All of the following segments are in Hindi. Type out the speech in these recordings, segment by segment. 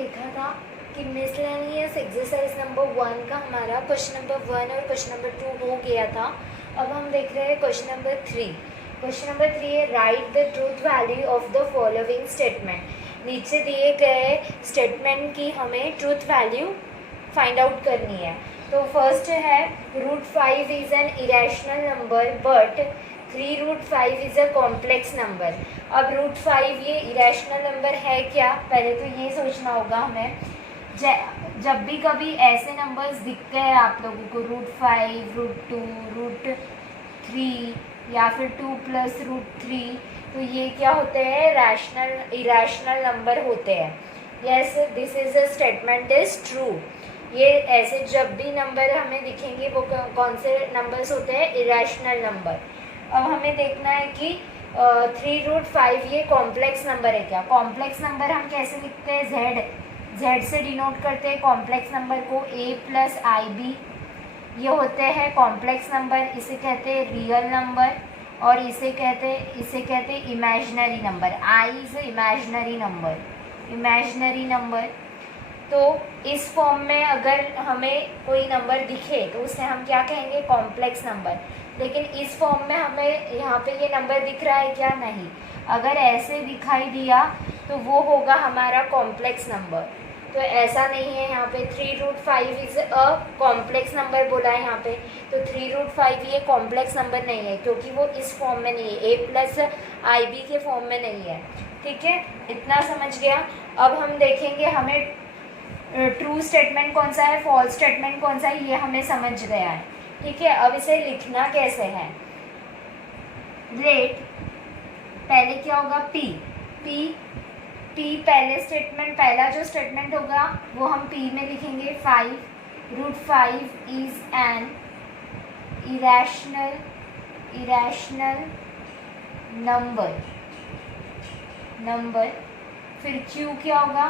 देखा था कि मिसलेनियस एक्सरसाइज नंबर 1 का हमारा क्वेश्चन नंबर 1 और क्वेश्चन नंबर 2 हो गया था। अब हम देख रहे हैं क्वेश्चन नंबर 3। क्वेश्चन नंबर 3 है right the truth value of the following statement. नीचे दिए गए स्टेटमेंट की हमें ट्रूथ वैल्यू फाइंड आउट करनी है। तो फर्स्ट है √5 is an irrational number but 3√5 is a complex number. अब √5 ये इरेशनल नंबर है क्या, पहले तो ये सोचना होगा हमें। जब भी कभी ऐसे नंबर्स दिखते हैं आप लोगों को √5, √2, √3 या फिर 2 + √3, तो ये क्या होते हैं, इरेशनल नंबर होते हैं। Yes, this is a statement is true. ये ऐसे जब भी नंबर हमें दिखेंगे वो कौन से नंबर्स होते हैं, इरेशनल नंबर। अब हमें देखना है कि 3√5 ये कॉम्प्लेक्स नंबर है क्या। कॉम्प्लेक्स नंबर हम कैसे लिखते हैं, जेड से डिनोट करते हैं कॉम्प्लेक्स नंबर को, a + IB ये होते हैं कॉम्प्लेक्स नंबर। इसे कहते हैं रियल नंबर और इसे कहते हैं imaginary number. I is imaginary number. तो इस फॉर्म में अगर हमें कोई नंबर दिखे तो उसे हम क्या कहेंगे, कॉम्प्लेक्स नंबर। लेकिन इस फॉर्म में हमें यहाँ पे ये नंबर दिख रहा है क्या, नहीं। अगर ऐसे दिखाई दिया तो वो होगा हमारा कॉम्प्लेक्स नंबर। तो ऐसा नहीं है, यहाँ पे 3√5 इज़ अ कॉम्प्लेक्स नंबर बोला है यहाँ पे, तो 3√5 ये कॉम्प्लेक्स नंबर नहीं है क्योंकि वो इस फॉर्म में नहीं है, a + IB के फॉर्म में नहीं है। ठीक है, इतना समझ गया। अब हम देखेंगे हमें ट्रू स्टेटमेंट कौन सा है, फॉल्स स्टेटमेंट कौन सा है, ये हमें समझ गया है। ठीक है, अब इसे लिखना कैसे है। लेट पहले क्या होगा, p पहले स्टेटमेंट, पहला जो स्टेटमेंट होगा वो हम p में लिखेंगे 5 √5 इज एन इरेशनल नंबर। फिर q क्या होगा,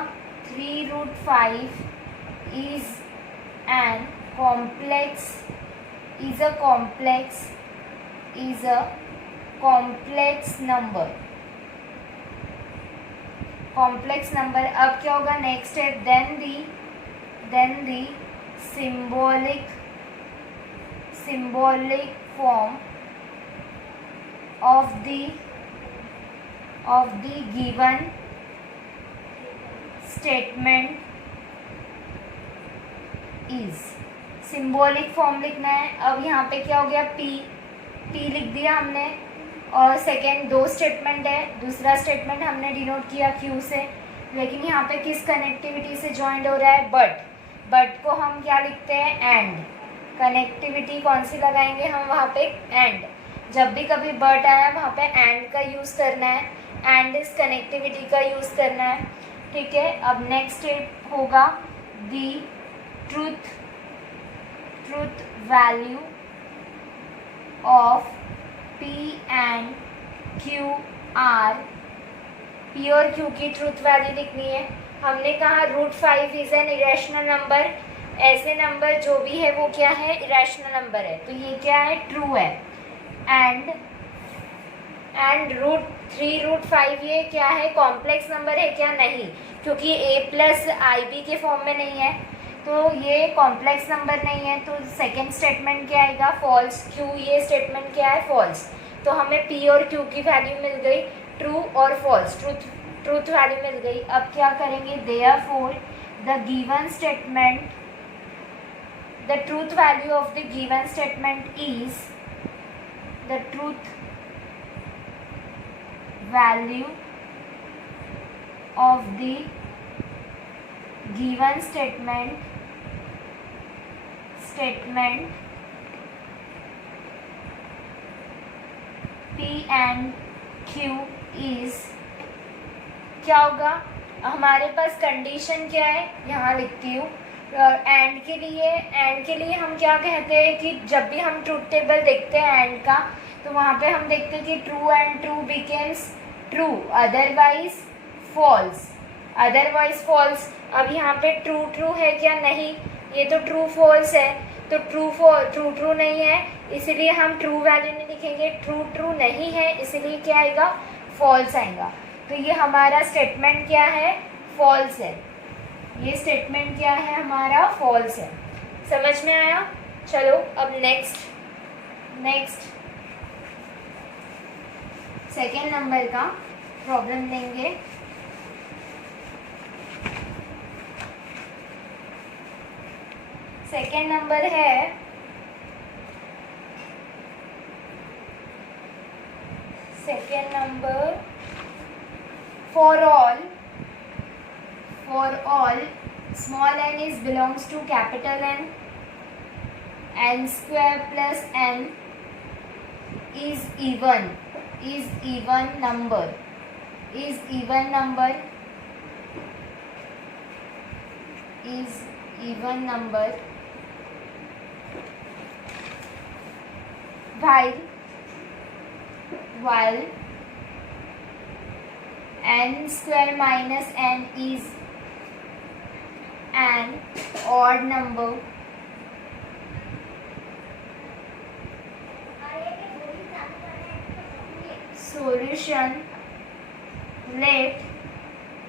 3√5 इज एन कॉम्प्लेक्स नंबर। अब क्या होगा, नेक्स्ट है then the symbolic form of the given statement is। Symbolic form लिखना है। अब यहाँ पे क्या हो गया, p लिख दिया हमने, और सेकेंड दो स्टेटमेंट है, दूसरा स्टेटमेंट हमने डिनोट किया q से, लेकिन यहाँ पे किस कनेक्टिविटी से जॉइंट हो रहा है, बट को हम क्या लिखते हैं, एंड। कनेक्टिविटी कौन सी लगाएंगे हम, वहाँ पे एंड। जब भी कभी बट आया वहाँ पे एंड का यूज़ करना है, एंड इस कनेक्टिविटी का यूज़ करना है। ठीक है, अब नेक्स्ट स्टेप होगा the truth value of p and q r। p और q की ट्रूथ वैल्यू लिखनी है। हमने कहा √5 इज एन इरेशनल नंबर, ऐसे नंबर जो भी है वो क्या है, इरेशनल नंबर है, तो ये क्या है, ट्रू है। एंड 3√5 ये क्या है, कॉम्प्लेक्स नंबर है क्या, नहीं, क्योंकि a + IB के फॉर्म में नहीं है, तो ये कॉम्प्लेक्स नंबर नहीं है। तो सेकेंड स्टेटमेंट क्या आएगा, फॉल्स। q ये स्टेटमेंट क्या है, फॉल्स। तो हमें p और q की वैल्यू मिल गई, ट्रू और फॉल्स, ट्रूथ वैल्यू मिल गई। अब क्या करेंगे, therefore the truth value of the given statement is the truth value of the given statement p and q is, क्या होगा, हमारे पास कंडीशन क्या है, यहाँ लिखती हूँ। एंड के लिए हम क्या कहते हैं कि जब भी हम ट्रूथ टेबल देखते हैं एंड का, तो वहाँ पे हम देखते हैं कि true and true becomes true, otherwise false. अब यहाँ पे ट्रू है क्या, नहीं, ये तो ट्रू फॉल्स है, तो ट्रू नहीं है, इसीलिए हम ट्रू वैल्यू नहीं लिखेंगे। ट्रू नहीं है, इसीलिए क्या आएगा, फॉल्स आएगा। तो ये हमारा स्टेटमेंट क्या है, फॉल्स है। ये स्टेटमेंट क्या है हमारा, फॉल्स है। समझ में आया? चलो अब नेक्स्ट सेकेंड नंबर का प्रॉब्लम लेंगे। सेकेंड नंबर है for all small n is belongs to capital n square plus n is even number while n square minus n is an odd number, solution let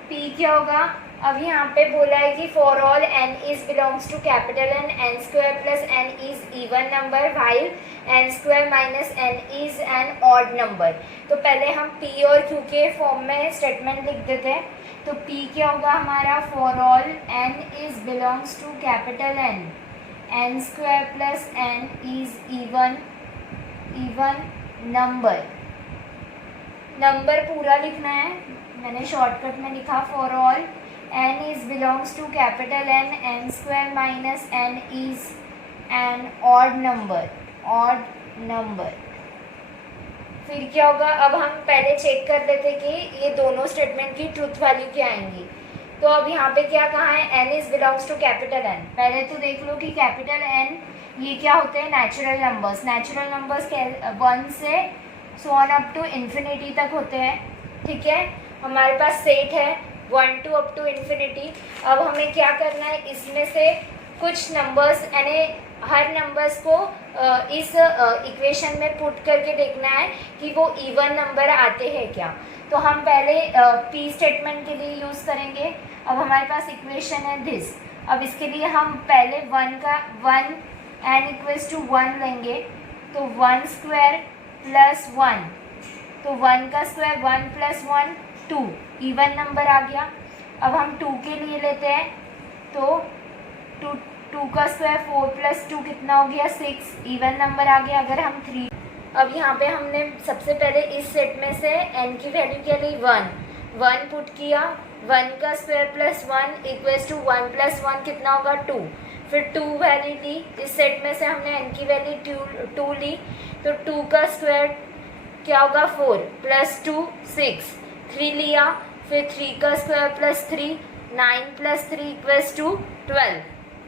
p क्या होगा? अब यहाँ पे बोला है कि for all n is belongs to capital n square plus n is even number while n square minus n is an odd number. तो पहले हम p और q के फॉर्म में स्टेटमेंट लिख देते हैं। तो p क्या होगा हमारा, for all n is belongs to capital n square plus n is even number पूरा लिखना है, मैंने शॉर्टकट में लिखा for all n is belongs to capital n square minus n is an odd number। फिर क्या होगा, अब हम पहले चेक कर लेते कि ये दोनों स्टेटमेंट की ट्रूथ वैल्यू क्या आएंगी। तो अब यहाँ पे क्या कहा है, n is belongs to capital N। पहले तो देख लो कि कैपिटल N ये क्या होते हैं, नेचुरल नंबर्स 1 से so on up to infinity तक होते हैं। ठीक है, हमारे पास सेट है 1 to up to infinity। अब हमें क्या करना है, इसमें से कुछ नंबर्स यानी हर नंबर्स को इस इक्वेशन में पुट करके देखना है कि वो इवन नंबर आते हैं क्या। तो हम पहले p स्टेटमेंट के लिए यूज़ करेंगे। अब हमारे पास इक्वेशन है दिस। अब इसके लिए हम पहले 1 n इक्वल्स टू 1 लेंगे। तो 1 स्क्वायर प्लस 1, तो 1 का स्क्वायर 1 प्लस 1 2, इवन नंबर आ गया। अब हम 2 के लिए लेते हैं। तो 2 का स्क्वायर 4 प्लस 2 कितना हो गया, 6, इवन नंबर आ गया। अगर हम 3, अब यहाँ पे हमने सबसे पहले इस सेट में से n की वैल्यू क्या ली, 1 पुट किया। 1 का square plus 1 equals to 1 plus 1 कितना होगा, 2। फिर 2 वैल्यू ली, इस सेट में से हमने n की वैल्यू 2 ली। तो 2 का स्क्वायर क्या होगा, 4 प्लस 2 6, 3 लिया। फिर 3 का square plus 3, 9 plus 3 equals to 12।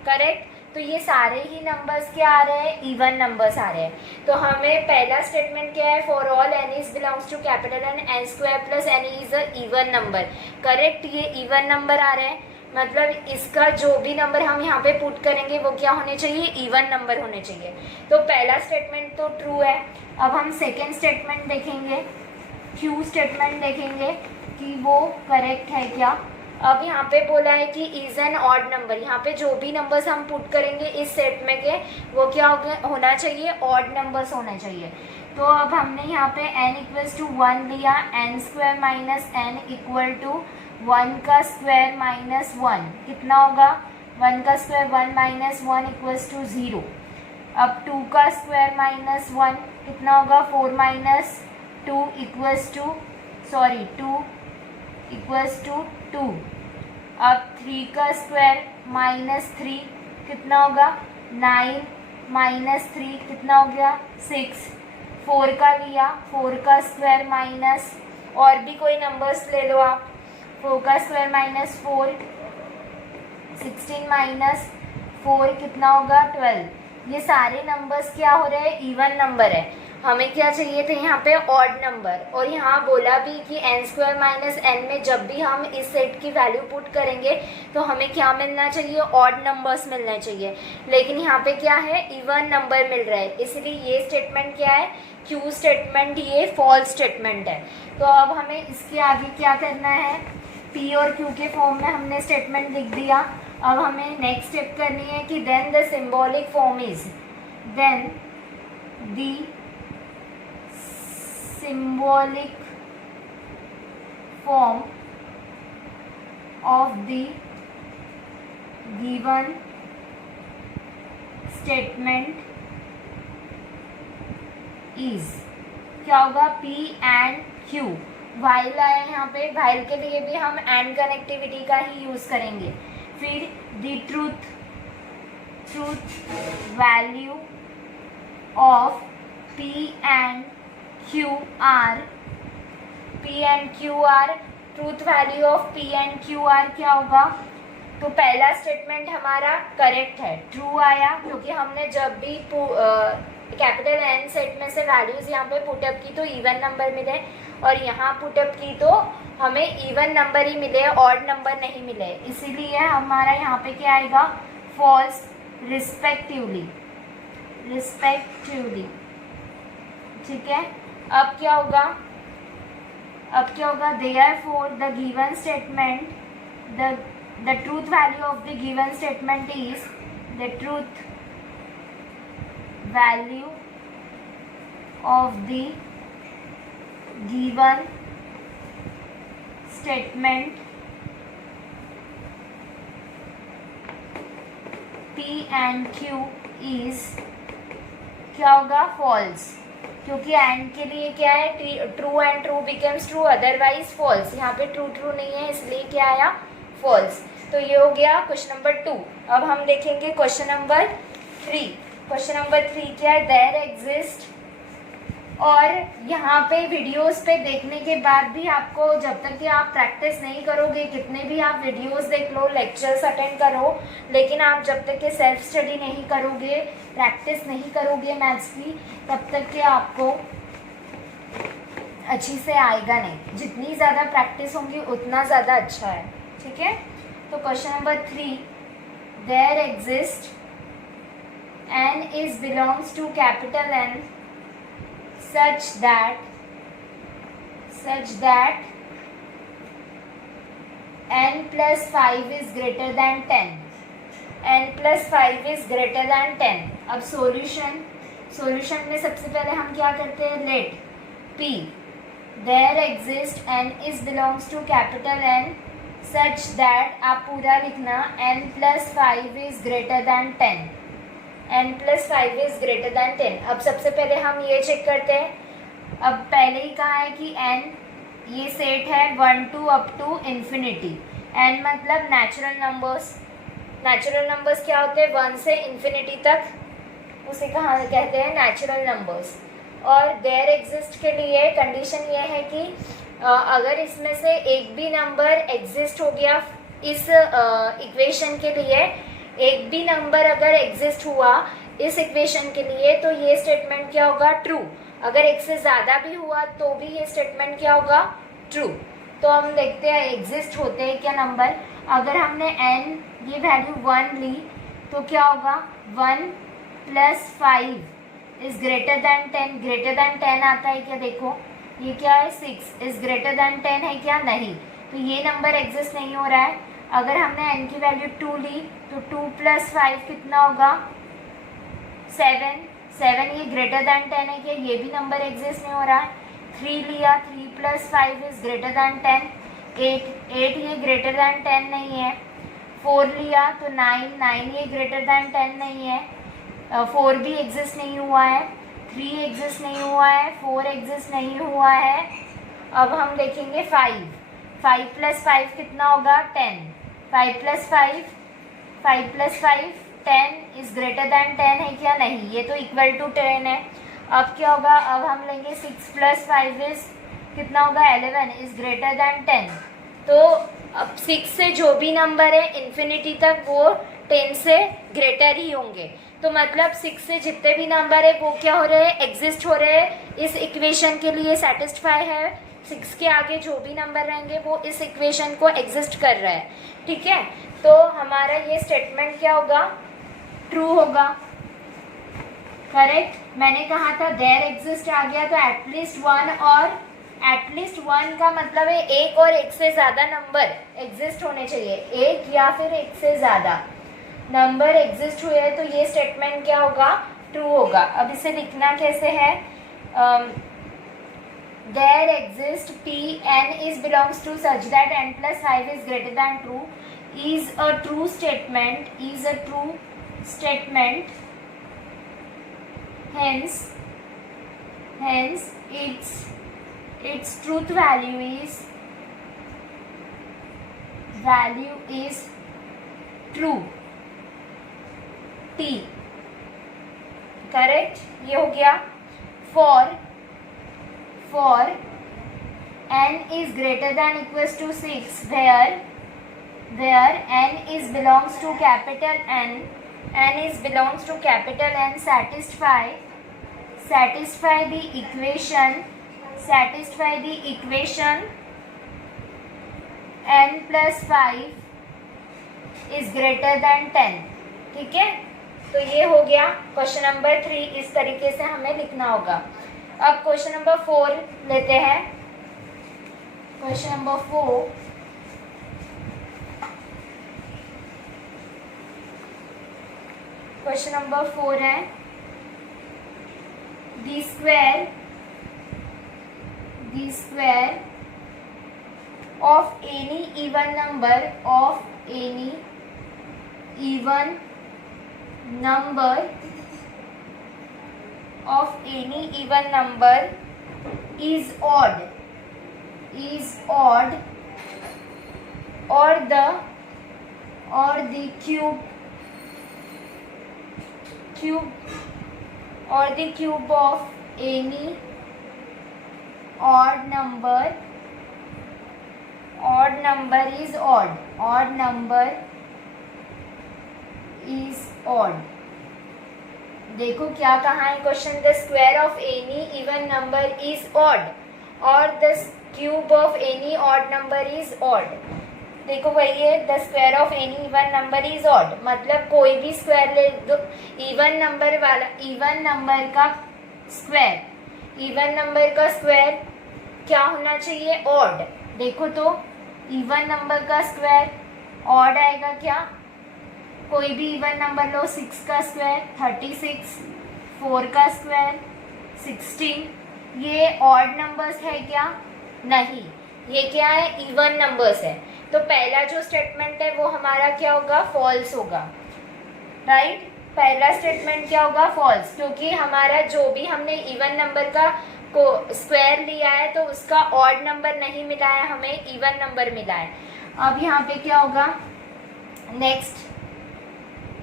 Correct. तो ये सारे ही नंबर्स क्या आ रहे हैं, इवन नंबर्स आ रहे हैं। तो हमें पहला स्टेटमेंट क्या है, for all n is belongs to capital n square plus n is a even number. Correct, ये इवन नंबर आ रहे हैं, मतलब इसका जो भी नंबर हम यहाँ पे पुट करेंगे वो क्या होने चाहिए, इवन नंबर होने चाहिए। तो पहला स्टेटमेंट तो ट्रू है। अब हम सेकेंड स्टेटमेंट देखेंगे, क्यू स्टेटमेंट देखेंगे कि वो करेक्ट है क्या। अब यहाँ पे बोला है कि इज एन ऑड नंबर, यहाँ पे जो भी नंबर्स हम पुट करेंगे इस सेट में के वो क्या होना चाहिए, ऑड नंबर्स होने चाहिए। तो अब हमने यहाँ पे n इक्वल्स टू 1 लिया, n square minus n equal to 1 का स्क्वायर माइनस 1 कितना होगा, 1 का स्क्वायर 1 माइनस 1 इक्वल्स टू 0। अब 2 का स्क्वायर माइनस 1 कितना होगा, 4 minus 2 equals to 2 equals to 2। अब 3 का स्क्वायर माइनस 3 कितना होगा, 9 माइनस 3 कितना हो गया, 6। 4 का लिया, 4 का स्क्वायर माइनस, और भी कोई नंबर्स ले लो आप। 4 का स्क्वायर माइनस 4, 16 माइनस 4 कितना होगा, 12। ये सारे नंबर्स क्या हो रहे हैं, इवन नंबर है। हमें क्या चाहिए थे यहाँ पे, ऑड नंबर। और यहाँ बोला भी कि n स्क्वायर माइनस n में जब भी हम इस सेट की वैल्यू पुट करेंगे तो हमें क्या मिलना चाहिए, ऑड नंबर्स मिलना चाहिए। लेकिन यहाँ पे क्या है, इवन नंबर मिल रहा है, इसलिए ये स्टेटमेंट क्या है, क्यू स्टेटमेंट, ये फॉल्स स्टेटमेंट है। तो अब हमें इसके आगे क्या करना है, P और Q के फॉर्म में हमने स्टेटमेंट लिख दिया। अब हमें नेक्स्ट स्टेप करनी है कि then the symbolic form is, then the symbolic form of the given statement is, क्या होगा, P एंड Q। वाइल आया यहाँ पे, वाइल के लिए भी हम एंड कनेक्टिविटी का ही यूज करेंगे। फिर the truth value of P and Q are, P and Q are, truth value of P and Q are क्या होगा। तो पहला स्टेटमेंट हमारा करेक्ट है, ट्रू आया, क्योंकि हमने जब भी कैपिटल N सेट में से वैल्यूज यहाँ पे पुटअप की तो इवन नंबर मिले, और यहाँ पुटअप की तो हमें इवन नंबर ही मिले, ऑड नंबर नहीं मिले, इसीलिए हमारा यहाँ पे क्या आएगा, फॉल्स रिस्पेक्टिवली। ठीक है। अब क्या होगा, therefore the given statement, the truth value of the given statement is, the truth value of the given statement P and Q is, क्या होगा, false, क्योंकि एंड के लिए क्या है, true and true becomes true, otherwise false. यहाँ पे ट्रू नहीं है, इसलिए क्या आया, फॉल्स। तो ये हो गया क्वेश्चन नंबर 2। अब हम देखेंगे क्वेश्चन नंबर 3। क्वेश्चन नंबर 3 क्या है, देयर एग्जिस्ट, और यहाँ पे वीडियोस पे देखने के बाद भी आपको, जब तक कि आप प्रैक्टिस नहीं करोगे, कितने भी आप वीडियोस देख लो, लेक्चर्स अटेंड करो, लेकिन आप जब तक कि सेल्फ स्टडी नहीं करोगे, प्रैक्टिस नहीं करोगे मैथ्स की, तब तक कि आपको अच्छी से आएगा नहीं। जितनी ज़्यादा प्रैक्टिस होगी उतना ज़्यादा अच्छा है। ठीक है। तो question number 3, there exist n is belongs to capital N such that n plus 5 is greater than 10, n plus 5 is greater than 10। अब सॉल्यूशन में सबसे पहले हम क्या करते हैं, let P there exist n is belongs to capital N such that, आप पूरा लिखना, n plus 5 is greater than 10, n plus 5 is greater than 10। अब सबसे पहले हम ये चेक करते हैं, अब पहले ही कहा है कि n ये सेट है 1 to up to infinity, n मतलब नेचुरल नंबर्स क्या होते हैं, 1 से इन्फिनिटी तक, उसे कहा कहते हैं नेचुरल नंबर्स। और देयर एग्जिस्ट के लिए कंडीशन ये है कि अगर इसमें से एक भी नंबर एग्जिस्ट हो गया, इस इक्वेशन के लिए एक भी नंबर अगर एग्जिस्ट हुआ इस इक्वेशन के लिए, तो ये स्टेटमेंट क्या होगा, ट्रू। अगर एक से ज़्यादा भी हुआ तो भी ये स्टेटमेंट क्या होगा, ट्रू। तो हम देखते हैं एग्जिस्ट होते हैं क्या नंबर। अगर हमने n ये वैल्यू 1 ली तो क्या होगा, 1 plus 5 is greater than 10, greater than 10 आता है क्या, देखो ये क्या है, 6 इज़ ग्रेटर दैन 10 है क्या, नहीं, तो ये नंबर एग्जिस्ट नहीं हो रहा है। अगर हमने n की वैल्यू 2 ली तो 2 plus 5 कितना होगा, 7 ये ग्रेटर दैन 10 है क्या, ये भी नंबर एग्जिस्ट नहीं हो रहा है। 3 लिया, 3 plus 5 इज़ ग्रेटर दैन 10, 8 ये ग्रेटर दैन 10 नहीं है। 4 लिया तो 9 ये ग्रेटर दैन 10 नहीं है, 4 भी एग्जिस्ट नहीं हुआ है, 3 एग्जिस्ट नहीं हुआ है, 4 एग्जिस्ट नहीं हुआ है। अब हम देखेंगे 5 plus 5 कितना होगा, 10, 5 plus 5 10 इज़ ग्रेटर दैन 10 है क्या, नहीं, ये तो इक्वल टू 10 है। अब क्या होगा, अब हम लेंगे 6 plus 5 इज़ कितना होगा, 11 इज़ ग्रेटर दैन 10। तो अब 6 से जो भी नंबर है इन्फिनिटी तक वो 10 से ग्रेटर ही होंगे। तो मतलब 6 से जितने भी नंबर है वो क्या हो रहे हैं, एग्जिस्ट हो रहे हैं, इस इक्वेशन के लिए सेटिस्फाई है। 6 के आगे जो भी नंबर रहेंगे वो इस इक्वेशन को एग्जिस्ट कर रहा है। ठीक है, तो हमारा ये स्टेटमेंट क्या होगा, ट्रू होगा। करेक्ट, मैंने कहा था देयर एग्जिस्ट आ गया तो एटलीस्ट 1 और एटलीस्ट वन का मतलब है एक और एक से ज़्यादा नंबर एग्जिस्ट होने चाहिए, एक या फिर एक से ज़्यादा नंबर एग्जिस्ट हुए तो ये स्टेटमेंट क्या होगा, ट्रू होगा। अब इसे लिखना कैसे है, there exist P N is belongs to such that N plus 5 is greater than true is a true statement, is a true statement, hence its truth value is true, t, correct, ये हो गया। for n is greater than equals to 6 where n is belongs to capital N is belongs to capital N, satisfy the equation n plus 5 is greater than 10। ठीक है, तो ये हो गया क्वेश्चन नंबर 3। इस तरीके से हमें लिखना होगा। अब क्वेश्चन नंबर 4 लेते हैं। क्वेश्चन नंबर 4 है the square of any even number is odd or the cube of any odd number is odd। देखो क्या कहा है question, the square of any even number is odd और the cube of any odd number is odd. देखो वही है, the square of any even number is odd, मतलब कोई भी स्क्वायर ले दो, इवन नंबर का स्क्वायर क्या होना चाहिए, ऑड। देखो तो इवन नंबर का स्क्वायर ऑड आएगा क्या, कोई भी इवन नंबर लो, 6 का स्क्वायर 36, 4 का स्क्वायर 16, ये ऑड नंबर्स है क्या, नहीं, ये क्या है, इवन नंबर्स है। तो पहला जो स्टेटमेंट है वो हमारा क्या होगा, फॉल्स होगा, राइट। पहला स्टेटमेंट क्या होगा, फॉल्स, क्योंकि हमारा जो भी हमने इवन नंबर का को स्क्वायर लिया है तो उसका ऑड नंबर नहीं मिला है, हमें इवन नंबर मिला है। अब यहाँ पे क्या होगा, नेक्स्ट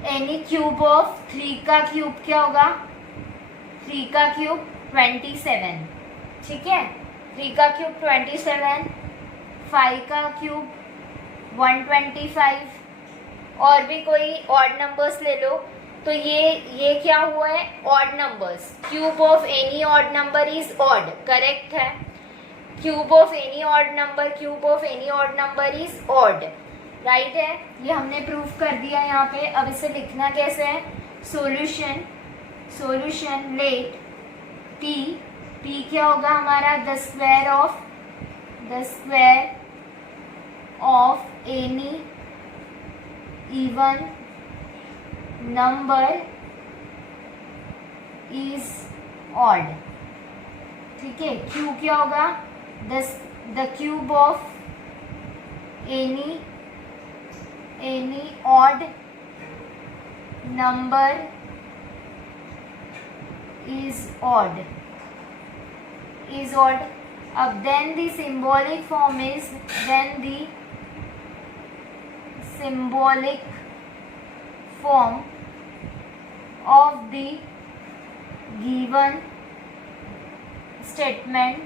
एनी क्यूब ऑफ 3 का क्यूब क्या होगा, 3 का क्यूब 27, ठीक है, 3 का क्यूब 27, 5 का क्यूब 125 और भी कोई ऑड नंबर्स ले लो। तो ये क्या हुआ है, odd numbers, cube of any odd number is odd, correct है, cube of any odd number is odd, right है, ये हमने प्रूफ कर दिया यहाँ पे। अब इसे लिखना कैसे है, सॉल्यूशन लेट p क्या होगा हमारा, the square of any even number is odd, ठीक है। q क्या होगा, the cube of any odd number is odd। अब then the symbolic form is, of the given statement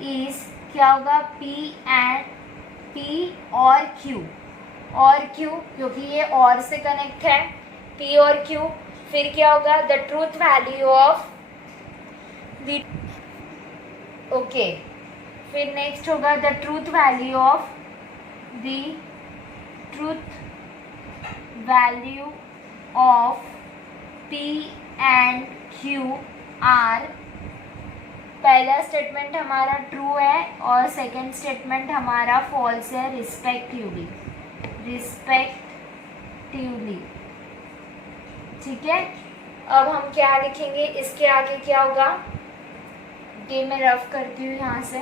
is क्या होगा, p और q, क्योंकि ये और से कनेक्ट है, p और q। फिर क्या होगा, the truth value of the, okay, फिर नेक्स्ट होगा the truth value of p and Q R, पहला स्टेटमेंट हमारा ट्रू है और सेकंड स्टेटमेंट हमारा फॉल्स है रिस्पेक्टिवली, ठीक है। अब हम क्या लिखेंगे, इसके आगे क्या होगा, ये मैं रफ करती हूँ यहाँ से,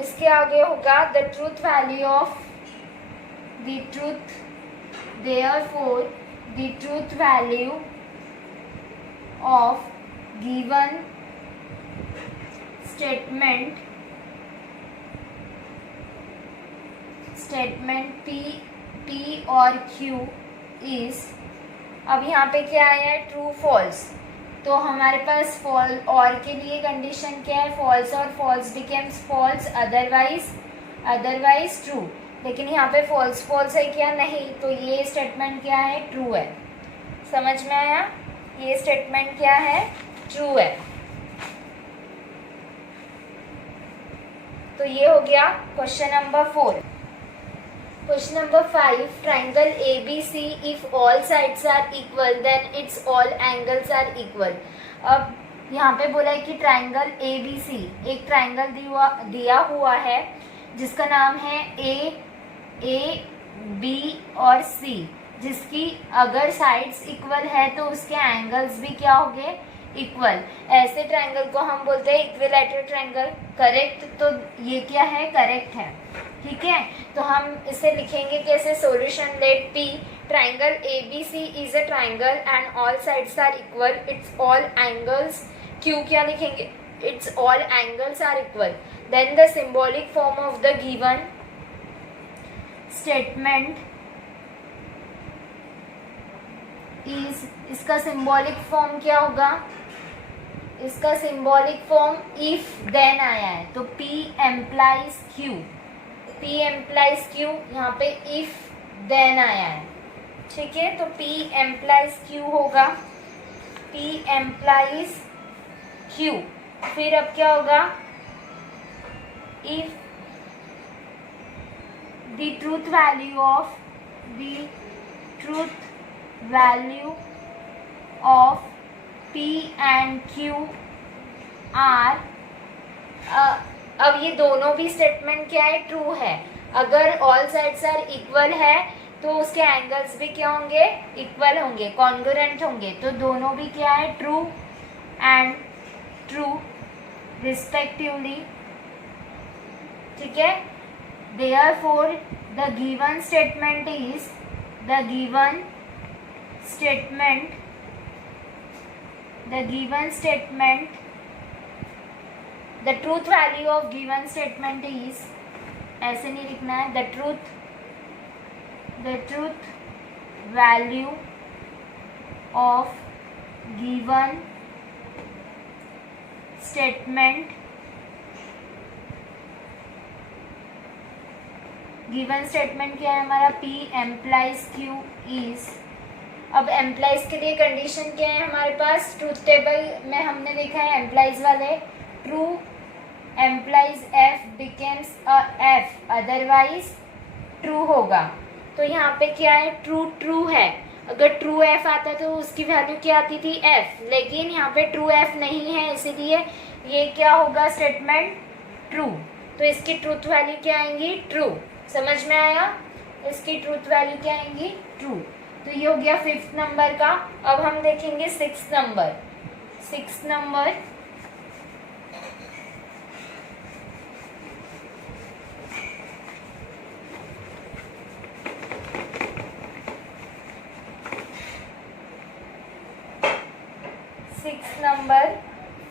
इसके आगे होगा the truth value of the truth, therefore the truth value of given statement P और Q इज, अब यहाँ पे क्या आया है, ट्रू फॉल्स, तो हमारे पास फॉल्स और के लिए कंडीशन क्या है, फॉल्स और false becomes false, otherwise true, लेकिन यहाँ पे फॉल्स है क्या, नहीं, तो ये स्टेटमेंट क्या है, ट्रू है। समझ में आया, ये स्टेटमेंट क्या है, ट्रू है। तो ये हो गया question number 4। Question number 5, triangle ABC, if all sides are equal then its all angles are equal। अब यहाँ पे बोला है कि ट्राइंगल ABC, एक ट्राइंगल दिया हुआ है जिसका नाम है A, B और C, जिसकी अगर साइड्स इक्वल है तो उसके एंगल्स भी क्या होंगे, इक्वल। ऐसे ट्राइंगल को हम बोलते हैं इक्विलैटरल ट्राइंगल, करेक्ट, तो ये क्या है, करेक्ट है, ठीक है। तो हम इसे लिखेंगे कैसे, solution let P, triangle ABC is a triangle and all sides are equal, its all angles, Q क्या लिखेंगे, its all angles are equal, then the symbolic form of the given statement is, इसका सिंबॉलिक फॉर्म क्या होगा, इसका सिंबॉलिक फॉर्म इफ देन आया है, तो P एम्प्लाइज Q, यहाँ पे इफ देन आया है, ठीक है, तो P एम्प्लाइज Q होगा, P एम्प्लाइज Q। फिर अब क्या होगा, if the truth value of P and Q are, अब ये दोनों भी स्टेटमेंट क्या है, ट्रू है। अगर ऑल साइड्स आर इक्वल है तो उसके एंगल्स भी क्या होंगे, इक्वल होंगे, कॉन्ग्रुएंट होंगे, तो दोनों भी क्या है, ट्रू एंड ट्रू रिस्पेक्टिवली, ठीक है। Therefore the given statement is, the given statement, the truth value of given statement is, ऐसे नहीं लिखना है, the truth value of given statement, given statement क्या है हमारा, P एम्प्लाइज Q इज। अब एम्प्लाइज के लिए कंडीशन क्या है हमारे पास, ट्रूथ टेबल में हमने देखा है एम्प्लाइज वाले, true employees F becomes a F, otherwise true होगा। तो यहाँ पे क्या है, ट्रू है, अगर ट्रू F आता तो उसकी वैल्यू क्या आती थी, F, लेकिन यहाँ पे ट्रू F नहीं है, इसीलिए ये क्या होगा, स्टेटमेंट ट्रू, तो इसकी ट्रूथ वैल्यू क्या आएंगी, ट्रू। समझ में आया, इसकी ट्रूथ वैल्यू क्या आएंगी, ट्रू। तो ये हो गया 5th नंबर का। अब हम देखेंगे 6th number. 6th number,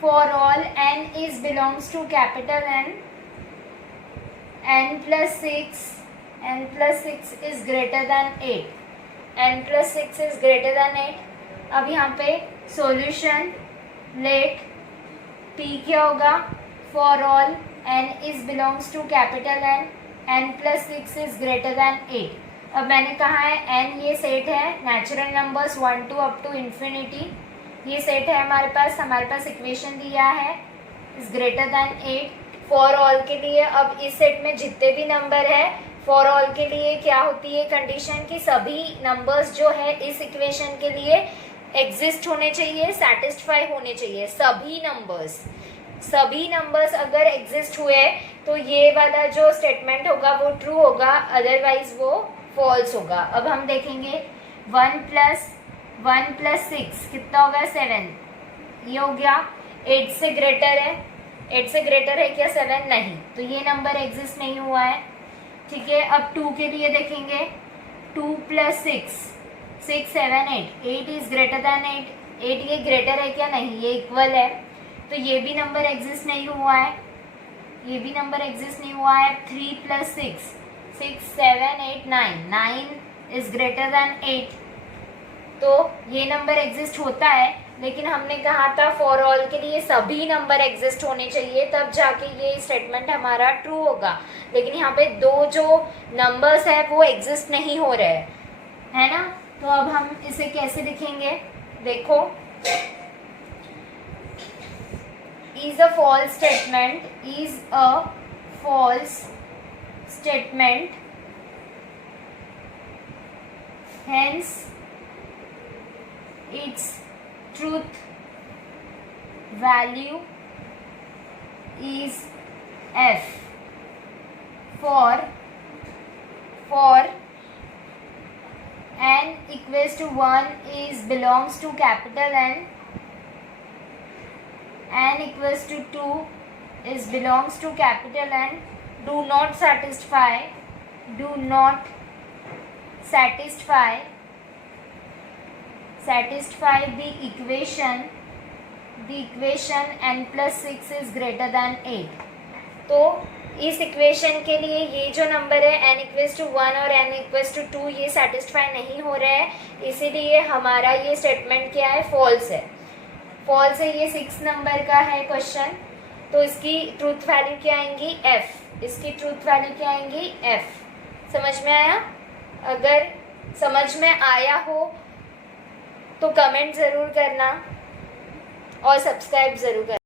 for all n is belongs to capital n plus 6 is greater than 8, n plus 6 is greater than 8। अब यहाँ पे सॉल्यूशन लेट P क्या होगा, for all n is belongs to capital n plus 6 is greater than 8। अब मैंने कहा है n ये सेट है natural numbers 1 to up to infinity, ये सेट है हमारे पास इक्वेशन दिया है is greater than 8 for all के लिए। अब इस सेट में जितने भी नंबर है फॉर ऑल के लिए क्या होती है कंडीशन कि सभी नंबर्स जो है इस इक्वेशन के लिए एग्जिस्ट होने चाहिए, सेटिस्फाई होने चाहिए। सभी नंबर्स अगर एग्जिस्ट हुए तो ये वाला जो स्टेटमेंट होगा वो ट्रू होगा, अदरवाइज वो फॉल्स होगा। अब हम देखेंगे 1 + 6 कितना होगा 7, ये हो गया। 8 से ग्रेटर है, 8 से ग्रेटर है क्या 7? नहीं, तो ये नंबर एग्जिस्ट नहीं हुआ है। ठीक है, अब 2 के लिए देखेंगे 2 + 6 6 7 8 8 इज ग्रेटर दैन 8 8 ये ग्रेटर है क्या? नहीं, ये इक्वल है, तो ये भी नंबर एग्जिस्ट नहीं हुआ है, ये भी नंबर एग्जिस्ट नहीं हुआ है। 3 + 6 6 7 8 9 9 इज ग्रेटर दैन 8, तो ये नंबर एग्जिस्ट होता है, लेकिन हमने कहा था फॉर ऑल के लिए सभी नंबर एग्जिस्ट होने चाहिए, तब जाके ये स्टेटमेंट हमारा ट्रू होगा। लेकिन यहाँ पे दो जो नंबर्स है वो एग्जिस्ट नहीं हो रहे है ना, तो अब हम इसे कैसे लिखेंगे? देखो, is a false statement, hence its truth value is f. For n equals to 1 belongs to capital N, n equals to 2 belongs to capital N, do not satisfy the equation n + 6 is greater than 8। तो इस इक्वेशन के लिए ये जो नंबर है n = 1 और n = 2 ये सेटिस्फाई नहीं हो रहा है, इसीलिए हमारा ये स्टेटमेंट क्या है? फॉल्स है। फॉल्स है, ये 6 नंबर का है क्वेश्चन, तो इसकी ट्रूथ वैल्यू क्या आएंगी? f। इसकी ट्रूथ वैल्यू क्या आएंगी? f। समझ में आया? अगर समझ में आया हो तो कमेंट ज़रूर करना और सब्सक्राइब ज़रूर करना।